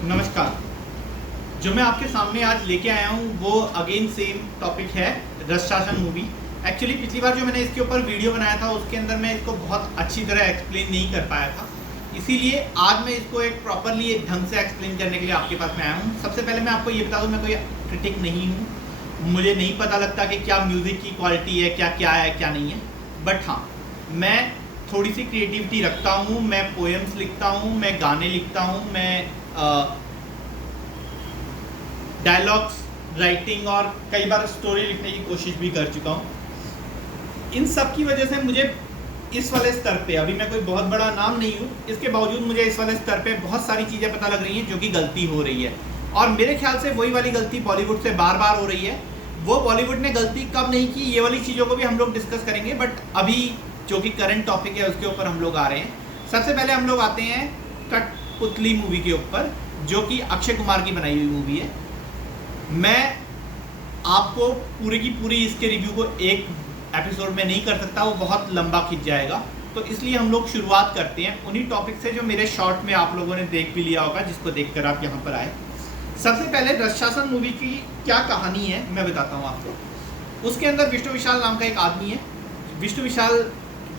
नमस्कार। जो मैं आपके सामने आज लेके आया हूँ वो अगेन सेम टॉपिक है, रसशासन मूवी। एक्चुअली पिछली बार जो मैंने इसके ऊपर वीडियो बनाया था उसके अंदर मैं इसको बहुत अच्छी तरह एक्सप्लेन नहीं कर पाया था, इसीलिए आज मैं इसको एक प्रॉपरली एक ढंग से एक्सप्लेन करने के लिए आपके पास में आया हूँ। सबसे पहले मैं आपको ये बता दूँ, मैं कोई क्रिटिक नहीं हूँ, मुझे नहीं पता लगता कि क्या म्यूज़िक की क्वालिटी है, क्या है क्या नहीं है। बट हाँ, मैं थोड़ी सी क्रिएटिविटी रखता हूँ, मैं पोएम्स लिखता हूँ, मैं गाने लिखता हूँ, मैं डायलॉग्स राइटिंग और कई बार स्टोरी लिखने की कोशिश भी कर चुका हूँ। इन सब की वजह से मुझे इस वाले स्तर पे, अभी मैं कोई बहुत बड़ा नाम नहीं हूँ, इसके बावजूद मुझे इस वाले स्तर पे बहुत सारी चीज़ें पता लग रही हैं जो कि गलती हो रही है। और मेरे ख्याल से वही वाली गलती बॉलीवुड से बार बार हो रही है। वो बॉलीवुड ने गलती कब नहीं की, ये वाली चीज़ों को भी हम लोग डिस्कस करेंगे। बट अभी जो कि करंट टॉपिक है उसके ऊपर हम लोग आ रहे हैं। सबसे पहले हम लोग आते हैं कठपुतली मूवी के ऊपर, जो कि अक्षय कुमार की बनाई हुई मूवी है। मैं आपको पूरी की पूरी इसके रिव्यू को एक एपिसोड में नहीं कर सकता, वो बहुत लंबा खिंच जाएगा। तो इसलिए हम लोग शुरुआत करते हैं उन्हीं टॉपिक से जो मेरे शॉर्ट में आप लोगों ने देख भी लिया होगा, जिसको देखकर आप यहाँ पर आए। सबसे पहले रसशासन मूवी की क्या कहानी है मैं बताता हूँ आपको। उसके अंदर विष्णु विशाल नाम का एक आदमी है। विष्णु विशाल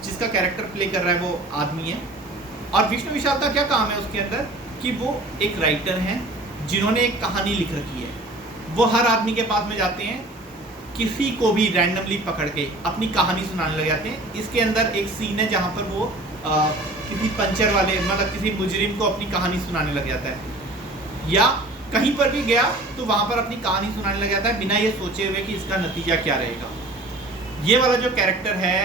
जिसका कैरेक्टर प्ले कर रहा है वो आदमी है। और विष्णु विशाल का क्या काम है उसके अंदर कि वो एक राइटर हैं जिन्होंने एक कहानी लिख रखी है। वो हर आदमी के पास में जाते हैं, किसी को भी रैंडमली पकड़ के अपनी कहानी सुनाने लग जाते हैं। इसके अंदर एक सीन है जहाँ पर वो किसी पंचर वाले, मतलब किसी मुजरिम को अपनी कहानी सुनाने लग जाता है, या कहीं पर भी गया तो वहाँ पर अपनी कहानी सुनाने लग जाता है बिना ये सोचे हुए कि इसका नतीजा क्या रहेगा। ये वाला जो कैरेक्टर है,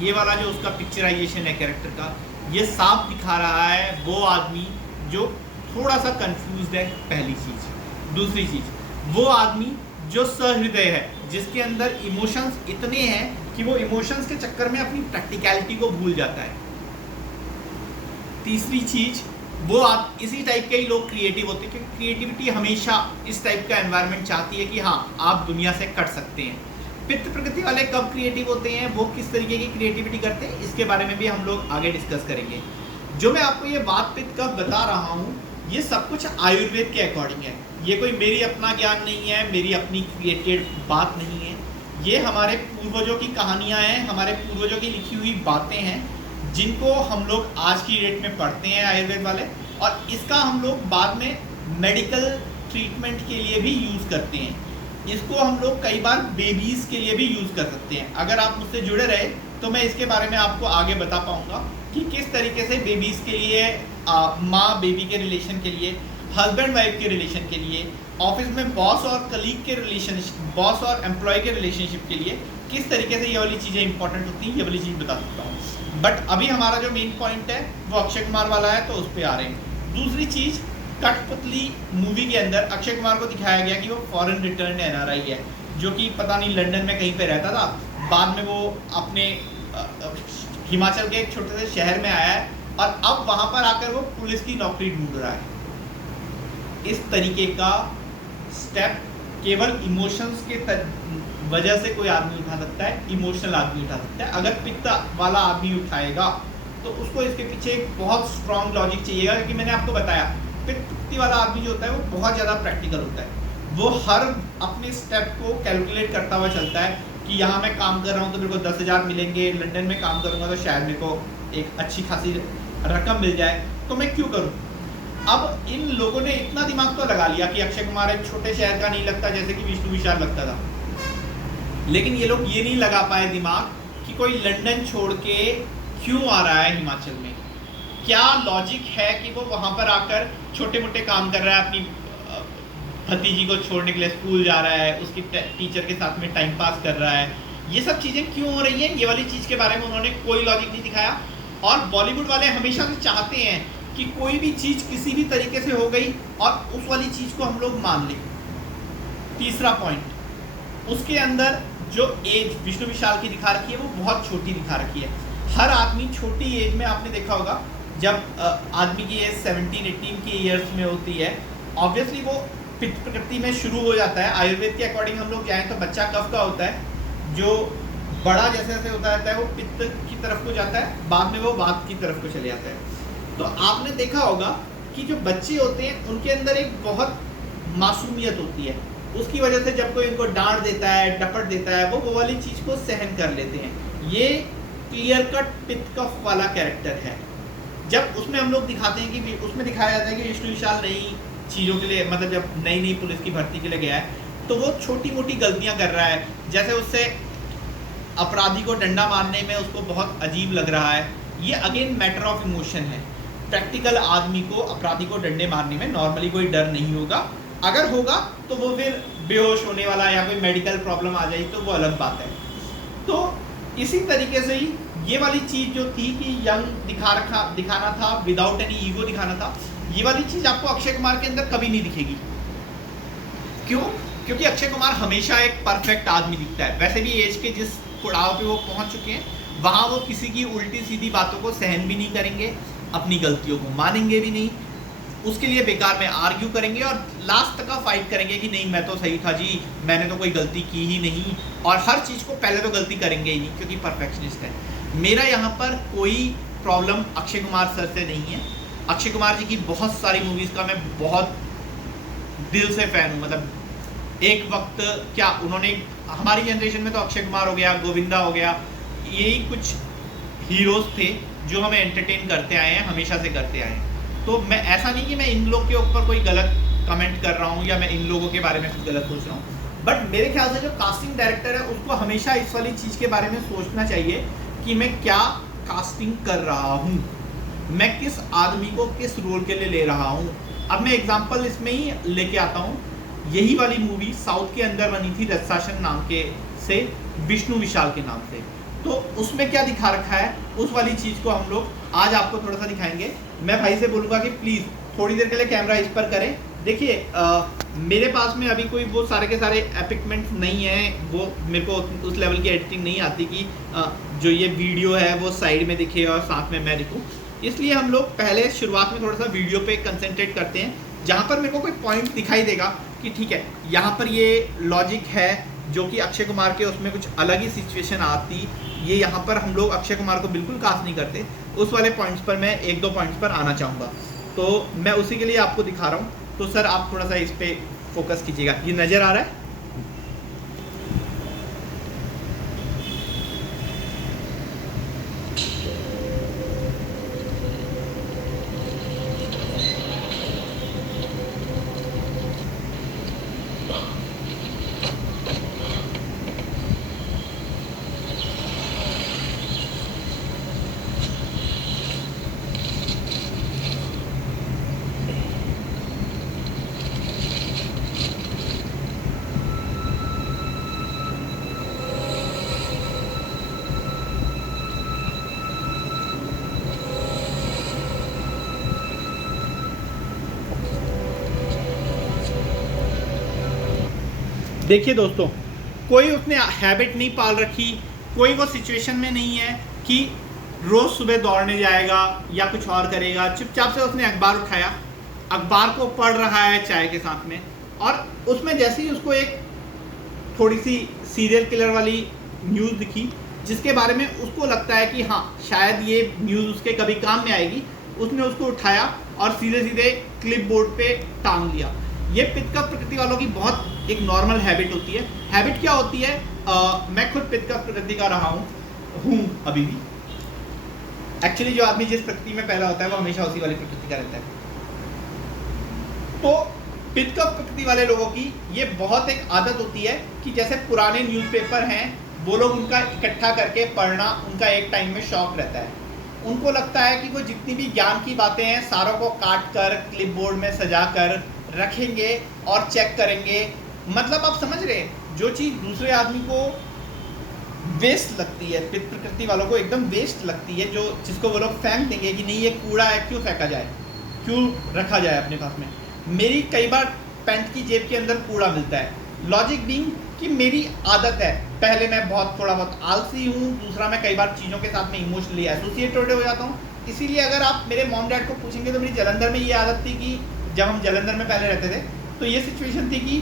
ये वाला जो उसका पिक्चराइजेशन है कैरेक्टर का, ये साफ दिखा रहा है वो आदमी जो थोड़ा सा कंफ्यूज्ड है, पहली चीज़। दूसरी चीज़, वो आदमी जो सहृदय है, जिसके अंदर इमोशंस इतने हैं कि वो इमोशंस के चक्कर में अपनी प्रैक्टिकलिटी को भूल जाता है। तीसरी चीज़, वो इसी टाइप के ही लोग क्रिएटिव होते हैं, क्योंकि क्रिएटिविटी हमेशा इस टाइप का एनवायरनमेंट चाहती है कि हाँ आप दुनिया से कट सकते हैं। पित्त प्रकृति वाले कब क्रिएटिव होते हैं, वो किस तरीके की क्रिएटिविटी करते हैं, इसके बारे में भी हम लोग आगे डिस्कस करेंगे। जो मैं आपको ये बात पित्त का बता रहा हूँ, ये सब कुछ आयुर्वेद के अकॉर्डिंग है। ये कोई मेरी अपना ज्ञान नहीं है, मेरी अपनी क्रिएटेड बात नहीं है। ये हमारे पूर्वजों की कहानियाँ हैं, हमारे पूर्वजों की लिखी हुई बातें हैं, जिनको हम लोग आज की डेट में पढ़ते हैं आयुर्वेद वाले, और इसका हम लोग बाद में मेडिकल ट्रीटमेंट के लिए भी यूज़ करते हैं। इसको हम लोग कई बार बेबीज़ के लिए भी यूज़ कर सकते हैं। अगर आप मुझसे जुड़े रहे तो मैं इसके बारे में आपको आगे बता पाऊँगा कि किस तरीके से बेबीज़ के लिए, माँ बेबी के रिलेशन के लिए, हस्बैंड वाइफ के रिलेशन के लिए, ऑफिस में बॉस और कलीग के रिलेशनशिप, बॉस और एम्प्लॉय के रिलेशनशिप के लिए किस तरीके से ये वाली चीज़ें इंपॉर्टेंट होती हैं, ये वाली चीज़ बता सकता हूँ। बट अभी हमारा जो मेन पॉइंट है वो अक्षय कुमार वाला है, तो उस पर आ रहे हैं। दूसरी चीज़, कठपुतली मूवी के अंदर अक्षय कुमार को दिखाया गया कि वो फॉरेन रिटर्न NRI है, जो कि पता नहीं लंदन में कहीं पे रहता था, बाद में वो अपने हिमाचल के एक छोटे से शहर में आया है और अब वहाँ पर आकर वो पुलिस की नौकरी ढूंढ रहा है। इस तरीके का स्टेप केवल इमोशंस के वजह से कोई आदमी उठा सकता है, इमोशनल आदमी उठा सकता है। अगर पित्त वाला आदमी उठाएगा तो उसको इसके पीछे एक बहुत स्ट्रॉन्ग लॉजिक चाहिएगा, क्योंकि मैंने आपको बताया पित्त वाला आदमी जो होता है वो बहुत ज़्यादा प्रैक्टिकल होता है। वो हर अपने स्टेप को कैलकुलेट करता हुआ चलता है कि यहाँ मैं काम कर रहा हूँ तो मेरे को 10,000 मिलेंगे, लंदन में काम करूँगा तो शायद मेरे को एक अच्छी खासी रकम मिल जाए, तो मैं क्यों करूँ। अब इन लोगों ने इतना दिमाग तो लगा लिया कि अक्षय कुमार एक छोटे शहर का नहीं लगता जैसे कि विष्णु विशाल लगता था, लेकिन ये लोग ये नहीं लगा पाए दिमाग कि कोई लंदन छोड़ के क्यों आ रहा है हिमाचल में, क्या लॉजिक है कि वो वहाँ पर आकर छोटे मोटे काम कर रहा है, अपनी भतीजी को छोड़ने के लिए स्कूल जा रहा है, उसकी टीचर के साथ में टाइम पास कर रहा है। ये सब चीज़ें क्यों हो रही हैं, ये वाली चीज़ के बारे में उन्होंने कोई लॉजिक नहीं दिखाया। और बॉलीवुड वाले हमेशा से चाहते हैं कि कोई भी चीज़ किसी भी तरीके से हो गई और उस वाली चीज़ को हम लोग मान लें। तीसरा पॉइंट, उसके अंदर जो एज विष्णु विशाल की दिखा रखी है वो बहुत छोटी दिखा रखी है। हर आदमी छोटी एज में, आपने देखा होगा जब आदमी की एज 17-18 की ईयर्स में होती है, ऑब्वियसली वो पित्त प्रकृति में शुरू हो जाता है। आयुर्वेद के अकॉर्डिंग हम लोग जाएँ तो बच्चा कफ का होता है, जो बड़ा जैसे जैसे होता रहता है वो पित्त की तरफ को जाता है, बाद में वो वात की तरफ को चले जाता है। तो आपने देखा होगा कि कि जो बच्चे होते हैं उनके अंदर एक बहुत मासूमियत होती है, उसकी वजह से जब कोई इनको डांट देता है, डपट देता है, वो वाली चीज़ को सहन कर लेते हैं। ये क्लियर कट पित्त कफ वाला कैरेक्टर है। जब उसमें हम लोग दिखाते हैं कि उसमें दिखाया जाता है कि विष्णु विशाल नई चीज़ों के लिए, मतलब जब नई पुलिस की भर्ती के लिए गया है तो वो छोटी मोटी गलतियां कर रहा है, जैसे उससे अपराधी को डंडा मारने में उसको बहुत अजीब लग रहा है। ये अगेन मैटर ऑफ इमोशन है। प्रैक्टिकल आदमी को अपराधी को डंडे मारने में नॉर्मली कोई डर नहीं होगा, अगर होगा तो वो फिर बेहोश होने वाला या कोई मेडिकल प्रॉब्लम आ जाए तो वो अलग बात है। तो इसी तरीके से ही ये वाली चीज़ जो थी कि यंग दिखाना था, विदाउट एनी ईगो दिखाना था, ये वाली चीज़ आपको अक्षय कुमार के अंदर कभी नहीं दिखेगी। क्यों? क्योंकि अक्षय कुमार हमेशा एक परफेक्ट आदमी दिखता है। वैसे भी एज के जिस पड़ाव पे वो पहुंच चुके हैं, वहाँ वो किसी की उल्टी सीधी बातों को सहन भी नहीं करेंगे, अपनी गलतियों को मानेंगे भी नहीं, उसके लिए बेकार में आर्ग्यू करेंगे और लास्ट तक का फाइट करेंगे कि नहीं मैं तो सही था जी, मैंने तो कोई गलती की ही नहीं, और हर चीज़ को पहले तो गलती करेंगे ही नहीं क्योंकि परफेक्शनिस्ट है। मेरा यहाँ पर कोई प्रॉब्लम अक्षय कुमार सर से नहीं है। अक्षय कुमार जी की बहुत सारी मूवीज़ का मैं बहुत दिल से फ़ैन हूँ। मतलब एक वक्त क्या उन्होंने, हमारी जनरेशन में तो अक्षय कुमार हो गया, गोविंदा हो गया, यही कुछ हीरोज़ थे जो हमें एंटरटेन करते आए हैं, हमेशा से करते आए हैं। तो मैं ऐसा नहीं कि मैं इन लोग के ऊपर कोई गलत कमेंट कर रहा हूँ या मैं इन लोगों के बारे में कुछ गलत सोच रहा हूँ, बट मेरे ख्याल से जो कास्टिंग डायरेक्टर है उसको हमेशा इस वाली चीज़ के बारे में सोचना चाहिए कि मैं क्या कास्टिंग कर रहा हूँ, मैं किस आदमी को किस रोल के लिए ले रहा हूँ। अब मैं एग्जांपल इसमें ही लेके आता हूँ। यही वाली मूवी साउथ के अंदर बनी थी रत्साशन नाम के से, विष्णु विशाल के नाम से। तो उसमें क्या दिखा रखा है, उस वाली चीज़ को हम लोग आज आपको थोड़ा सा दिखाएंगे। मैं भाई से बोलूँगा कि प्लीज़ थोड़ी देर के लिए कैमरा इस पर करें। देखिए मेरे पास में अभी कोई वो सारे के सारे इक्विपमेंट्स नहीं है, वो मेरे को उस लेवल की एडिटिंग नहीं आती कि जो ये वीडियो है वो साइड में दिखे और साथ में मैं दिखूँ। इसलिए हम लोग पहले शुरुआत में थोड़ा सा वीडियो पे कंसंट्रेट करते हैं, जहाँ पर मेरे को कोई पॉइंट दिखाई देगा कि ठीक है यहाँ पर ये लॉजिक है जो कि अक्षय कुमार के उसमें कुछ अलग ही सिचुएशन आती, ये यहाँ पर हम लोग अक्षय कुमार को बिल्कुल कास्ट नहीं करते, उस वाले पॉइंट्स पर मैं एक दो पॉइंट्स पर आना चाहूँगा। तो मैं उसी के लिए आपको दिखा रहा हूँ। तो सर आप थोड़ा सा इस पर फोकस कीजिएगा। ये नज़र आ रहा है? देखिए दोस्तों, कोई उसने हैबिट नहीं पाल रखी, कोई वो सिचुएशन में नहीं है कि रोज़ सुबह दौड़ने जाएगा या कुछ और करेगा। चुपचाप से उसने अखबार उठाया, अखबार को पढ़ रहा है चाय के साथ में, और उसमें जैसे ही उसको एक थोड़ी सी सीरियल किलर वाली न्यूज़ दिखी जिसके बारे में उसको लगता है कि हाँ शायद ये न्यूज़ उसके कभी काम में आएगी, उसने उसको उठाया और सीधे सीधे क्लिप बोर्ड पे टांग लिया। ये पित्त प्रकृति वालों की बहुत एक नॉर्मल हैबिट होती है। हैबिट क्या होती है? मैं खुद पित्त प्रकृति का रहा हूँ अभी भी। एक्चुअली जो आदमी जिस प्रकृति में पैदा होता है वो हमेशा उसी वाली प्रकृति का रहता है। तो पित्त प्रकृति वाले लोगों की ये बहुत एक आदत होती है कि जैसे पुराने न्यूज़पेपर हैं वो लोग उनका इकट्ठा करके पढ़ना उनका एक टाइम में शौक रहता है। उनको लगता है कि वो जितनी भी ज्ञान की बातें हैं सारों को काट कर क्लिप बोर्ड में सजा कर रखेंगे और चेक करेंगे। मतलब आप समझ रहे हैं, जो चीज़ दूसरे आदमी को वेस्ट लगती है, पित्त प्रकृति वालों को एकदम वेस्ट लगती है, जो जिसको वो लोग फेंक देंगे कि नहीं ये कूड़ा है, क्यों फेंका जाए, क्यों रखा जाए अपने पास में। मेरी कई बार पैंट की जेब के अंदर कूड़ा मिलता है, लॉजिक बीइंग कि मेरी आदत है, पहले मैं थोड़ा बहुत आलसी हूँ, दूसरा मैं कई बार चीज़ों के साथ में इमोशनली एसोसिएटेड हो जाता हूँ। इसीलिए अगर आप मेरे मॉम डैड को पूछेंगे तो मेरी जालंधर में ये आदत थी कि जब हम जालंधर में पहले रहते थे तो ये सिचुएशन थी कि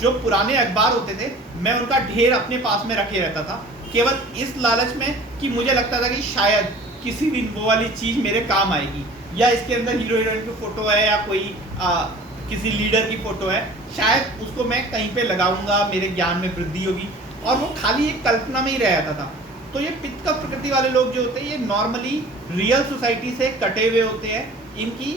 जो पुराने अखबार होते थे मैं उनका ढेर अपने पास में रखे रहता था, केवल इस लालच में कि मुझे लगता था कि शायद किसी दिन वो वाली चीज़ मेरे काम आएगी। या इसके अंदर हीरो हीरोइन की फोटो है या कोई किसी लीडर की फोटो है, शायद उसको मैं कहीं पे लगाऊंगा, मेरे ज्ञान में वृद्धि होगी, और वो खाली एक कल्पना में ही रह जाता था। तो ये पित्त कफ प्रकृति वाले लोग जो होते हैं ये नॉर्मली रियल सोसाइटी से कटे हुए होते हैं। इनकी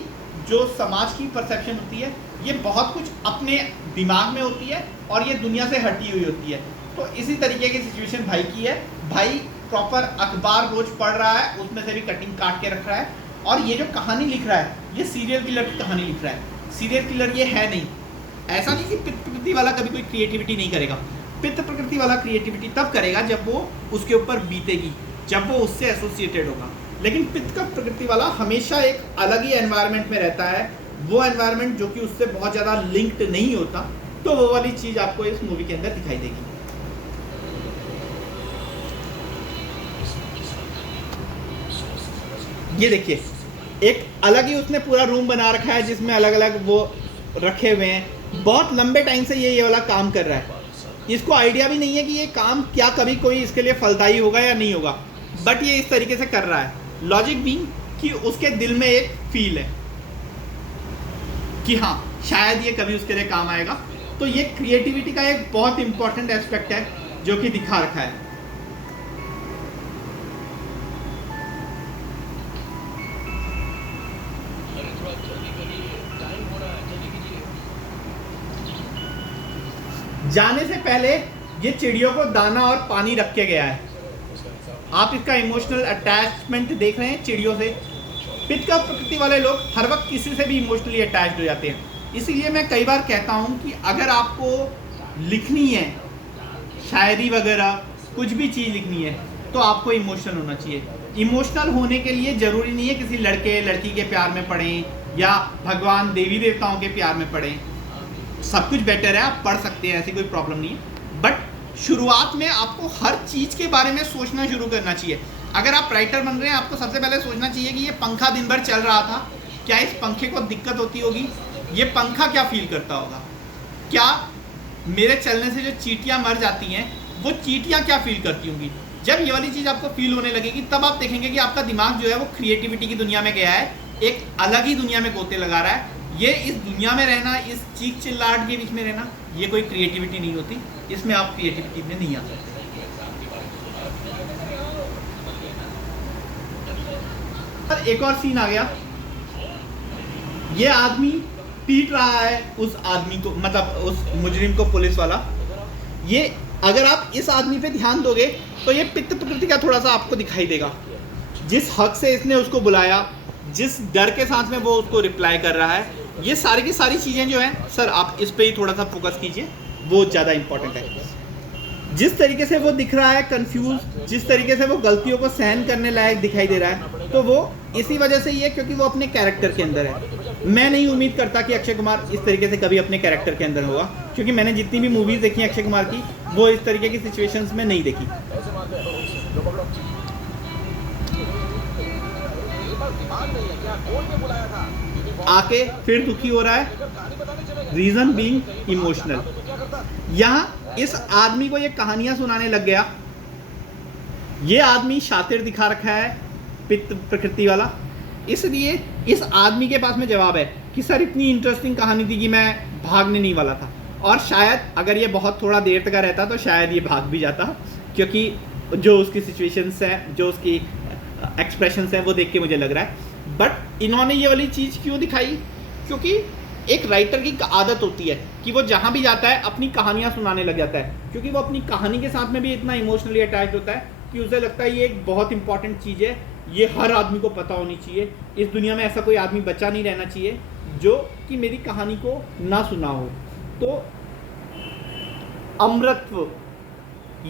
जो समाज की परसेप्शन होती है ये बहुत कुछ अपने दिमाग में होती है और ये दुनिया से हटी हुई होती है। तो इसी तरीके की सिचुएशन भाई की है। भाई प्रॉपर अखबार रोज पढ़ रहा है, उसमें से भी कटिंग काट के रख रहा है, और ये जो कहानी लिख रहा है ये सीरियल किलर की कहानी लिख रहा है। सीरियल किलर ये है नहीं। ऐसा नहीं कि पित्त प्रकृति वाला कभी कोई क्रिएटिविटी नहीं करेगा। पित्त प्रकृति वाला क्रिएटिविटी तब करेगा जब वो उसके ऊपर बीतेगी, जब वो उससे एसोसिएटेड होगा। लेकिन पित्त कफ प्रकृति वाला हमेशा एक अलग ही एनवायरनमेंट में रहता है, वो एनवायरनमेंट जो कि उससे बहुत ज़्यादा लिंक्ड नहीं होता। तो वो वाली चीज़ आपको इस मूवी के अंदर दिखाई देगी। ये देखिए, एक अलग ही उसने पूरा रूम बना रखा है जिसमें अलग अलग वो रखे हुए हैं। बहुत लंबे टाइम से ये वाला काम कर रहा है। इसको आइडिया भी नहीं है कि ये काम क्या कभी कोई इसके लिए फलदायी होगा या नहीं होगा, बट ये इस तरीके से कर रहा है। लॉजिक बीइंग कि उसके दिल में एक फील है कि हाँ शायद ये कभी उसके लिए काम आएगा। तो ये क्रिएटिविटी का एक बहुत इंपॉर्टेंट एस्पेक्ट है जो कि दिखा रखा है। जाने से पहले ये चिड़ियों को दाना और पानी रख के गया है। आप इसका इमोशनल अटैचमेंट देख रहे हैं चिड़ियों से। पित्त कफ प्रकृति वाले लोग हर वक्त किसी से भी इमोशनली अटैच्ड हो जाते हैं। इसीलिए मैं कई बार कहता हूँ कि अगर आपको लिखनी है शायरी वगैरह कुछ भी चीज़ लिखनी है तो आपको इमोशनल होना चाहिए। इमोशनल होने के लिए ज़रूरी नहीं है किसी लड़के लड़की के प्यार में पढ़ें या भगवान देवी देवताओं के प्यार में पढ़ें। सब कुछ बेटर है, आप पढ़ सकते हैं, ऐसी कोई प्रॉब्लम नहीं है। बट शुरुआत में आपको हर चीज़ के बारे में सोचना शुरू करना चाहिए। अगर आप राइटर बन रहे हैं आपको सबसे पहले सोचना चाहिए कि ये पंखा दिन भर चल रहा था, क्या इस पंखे को दिक्कत होती होगी, ये पंखा क्या फील करता होगा, क्या मेरे चलने से जो चींटियाँ मर जाती हैं वो चींटियाँ क्या फील करती होंगी। जब ये वाली चीज़ आपको फील होने लगेगी तब आप देखेंगे कि आपका दिमाग जो है वो क्रिएटिविटी की दुनिया में गया है, एक अलग ही दुनिया में गोते लगा रहा है। ये इस दुनिया में रहना, इस चीख चिल्लाहट के बीच में रहना, ये कोई क्रिएटिविटी नहीं होती। इसमें आप क्रिएटिविटी में नहीं आ सकते। एक और सीन आ गया, ये आदमी पीट रहा है उस आदमी को, मतलब उस मुजरिम को, पुलिस वाला। ये अगर आप इस आदमी पे ध्यान दोगे तो ये पित्त प्रकृति का थोड़ा सा आपको दिखाई देगा। जिस हक से इसने उसको बुलाया, जिस डर के साथ में वो उसको रिप्लाई कर रहा है, ये सारी की सारी चीज़ें जो हैं, सर आप इस पे ही थोड़ा सा फोकस कीजिए, वो ज़्यादा इंपॉर्टेंट है। जिस तरीके से वो दिख रहा है कंफ्यूज, जिस तरीके से वो गलतियों को सहन करने लायक दिखाई दे रहा है, तो वो इसी वजह से ही है क्योंकि वो अपने कैरेक्टर के अंदर है। मैं नहीं उम्मीद करता कि अक्षय कुमार इस तरीके से कभी अपने कैरेक्टर के अंदर होगा, क्योंकि मैंने जितनी भी मूवीज़ देखी हैं अक्षय कुमार की, वो इस तरीके की सिचुएशंस में नहीं देखी। आके फिर दुखी हो रहा है, रीजन बीइंग इमोशनल। यहाँ इस आदमी को ये कहानियां सुनाने लग गया। ये आदमी शातिर दिखा रखा है पित्त प्रकृति वाला, इसलिए इस आदमी के पास में जवाब है कि सर इतनी इंटरेस्टिंग कहानी थी कि मैं भागने नहीं वाला था। और शायद अगर ये बहुत थोड़ा देर तक रहता तो शायद ये भाग भी जाता, क्योंकि जो उसकी सिचुएशंस है, जो उसकी एक्सप्रेशंस है, वो देख के मुझे लग रहा है। बट इन्होंने ये वाली चीज़ क्यों दिखाई? क्योंकि एक राइटर की आदत होती है कि वो जहाँ भी जाता है अपनी कहानियाँ सुनाने लग जाता है, क्योंकि वो अपनी कहानी के साथ में भी इतना इमोशनली अटैच होता है कि उसे लगता है ये एक बहुत इंपॉर्टेंट चीज़ है, ये हर आदमी को पता होनी चाहिए। इस दुनिया में ऐसा कोई आदमी बचा नहीं रहना चाहिए जो कि मेरी कहानी को ना सुना हो। तो अमृतत्व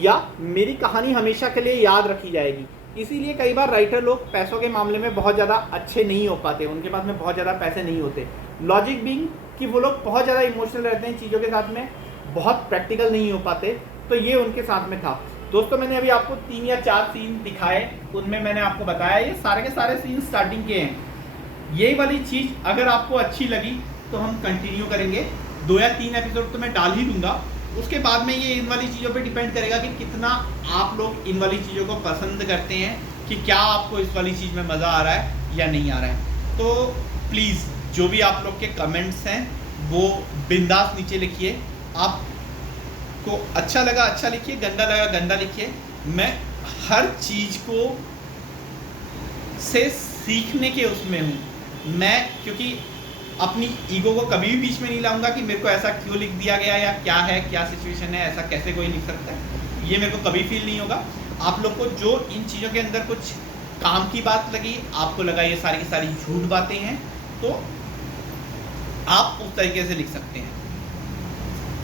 या मेरी कहानी हमेशा के लिए याद रखी जाएगी। इसीलिए कई बार राइटर लोग पैसों के मामले में बहुत ज़्यादा अच्छे नहीं हो पाते, उनके पास में बहुत ज़्यादा पैसे नहीं होते। लॉजिक बीइंग कि वो लोग बहुत ज़्यादा इमोशनल रहते हैं चीज़ों के साथ में, बहुत प्रैक्टिकल नहीं हो पाते, तो ये उनके साथ में था। दोस्तों मैंने अभी आपको 3 या 4 सीन दिखाए, उनमें मैंने आपको बताया ये सारे के सारे सीन स्टार्टिंग के हैं। यही वाली चीज़ अगर आपको अच्छी लगी तो हम कंटिन्यू करेंगे। 2 या 3 एपिसोड तो मैं डाल ही दूंगा, उसके बाद में ये इन वाली चीज़ों पे डिपेंड करेगा कि कितना आप लोग इन वाली चीज़ों को पसंद करते हैं, कि क्या आपको इस वाली चीज़ में मज़ा आ रहा है या नहीं आ रहा है। तो प्लीज़ जो भी आप लोग के कमेंट्स हैं वो बिंदास नीचे लिखिए। आपको अच्छा लगा अच्छा लिखिए, गंदा लगा गंदा लिखिए। मैं हर चीज़ को से सीखने के उसमें हूँ मैं, क्योंकि अपनी ईगो को कभी भी बीच में नहीं लाऊंगा कि मेरे को ऐसा क्यों लिख दिया गया या क्या है, क्या सिचुएशन है, ऐसा कैसे कोई लिख सकता है, ये मेरे को कभी फील नहीं होगा। आप लोग को जो इन चीज़ों के अंदर कुछ काम की बात लगी, आपको लगा ये सारी की सारी झूठ बातें हैं, तो आप उस तरीके से लिख सकते हैं।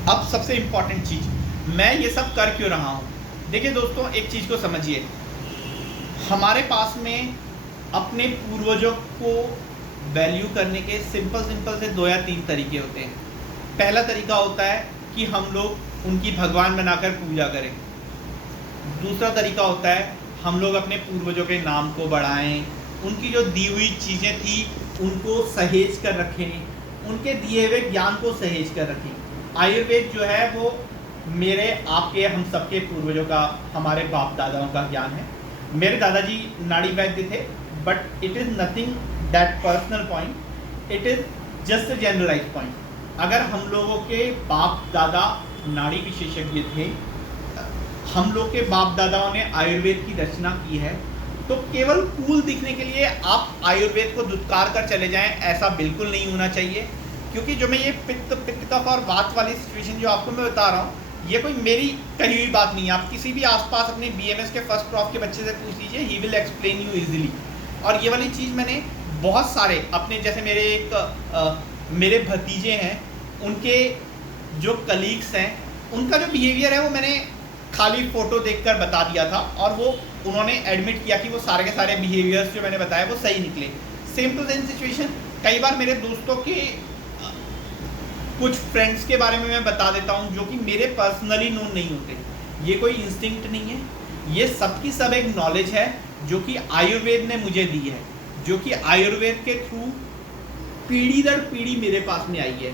अब सबसे इम्पॉर्टेंट चीज़, मैं ये सब कर क्यों रहा हूँ। देखिए दोस्तों, एक चीज़ को समझिए, हमारे पास में अपने पूर्वजों को वैल्यू करने के सिंपल से 2 या 3 तरीके होते हैं। पहला तरीका होता है कि हम लोग उनकी भगवान बनाकर पूजा करें। दूसरा तरीका होता है हम लोग अपने पूर्वजों के नाम को बढ़ाएं, उनकी जो दी हुई चीज़ें थी उनको सहेज कर रखें, उनके दिए हुए ज्ञान को सहेज कर रखें। आयुर्वेद जो है वो मेरे आपके हम सबके पूर्वजों का, हमारे बाप दादाओं का ज्ञान है। मेरे दादाजी नाड़ी वैद्य थे, but it is nothing that personal point, it is just a generalise point. अगर हम लोगों के बाप दादा नाड़ी विशेषज्ञ थे, हम लोग के बाप दादाओं ने आयुर्वेद की रचना की है, तो केवल कूल दिखने के लिए आप आयुर्वेद को धुतकार कर चले जाएं, ऐसा बिल्कुल नहीं होना चाहिए। क्योंकि जो मैं ये पित्त कफ और वात वाली सिचुएशन जो आपको मैं बता रहा हूँ, ये कोई मेरी कही हुई बात नहीं है। आप किसी भी आसपास अपने बीएमएस के फर्स्ट प्रॉफ के बच्चे से पूछ लीजिए, he will explain you easily. और ये वाली चीज़ मैंने बहुत सारे अपने, जैसे मेरे भतीजे हैं, उनके जो कलीग्स हैं, उनका जो बिहेवियर है वो मैंने खाली फ़ोटो देखकर बता दिया था, और वो उन्होंने एडमिट किया कि वो सारे के सारे बिहेवियर्स जो मैंने बताया वो सही निकले। सेम टू सेम सिचुएशन कई बार मेरे दोस्तों के कुछ फ्रेंड्स के बारे में मैं बता देता हूँ जो कि मेरे पर्सनली नोन नहीं होते। ये कोई इंस्टिंक्ट नहीं है, ये सब की सब एक नॉलेज है जो कि आयुर्वेद ने मुझे दी है, जो कि आयुर्वेद के थ्रू पीढ़ी दर पीढ़ी मेरे पास में आई है।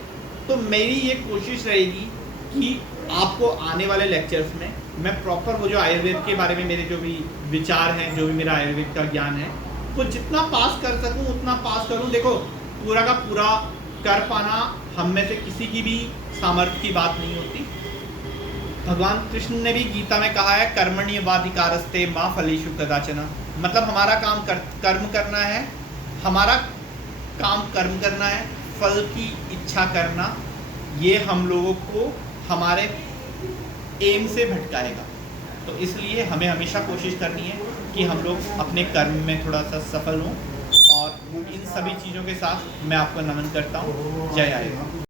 तो मेरी ये कोशिश रहेगी कि आपको आने वाले लेक्चर्स में मैं प्रॉपर वो जो आयुर्वेद के बारे में मेरे जो भी विचार हैं, जो भी मेरा आयुर्वेद का ज्ञान है, वो जितना पास कर सकूं उतना पास करूं। देखो, पूरा का पूरा कर पाना हम में से किसी की भी सामर्थ्य की बात नहीं होती। भगवान कृष्ण ने भी गीता में कहा है, कर्मण्येवाधिकारस्ते मा फलेषु कदाचन। मतलब हमारा काम कर्म करना है, हमारा काम कर्म करना है, फल की इच्छा करना ये हम लोगों को हमारे एम से भटकाएगा। तो इसलिए हमें हमेशा कोशिश करनी है कि हम लोग अपने कर्म में थोड़ा सा सफल हों। और इन सभी चीज़ों के साथ मैं आपको नमन करता हूँ। जय आयुर्वेद।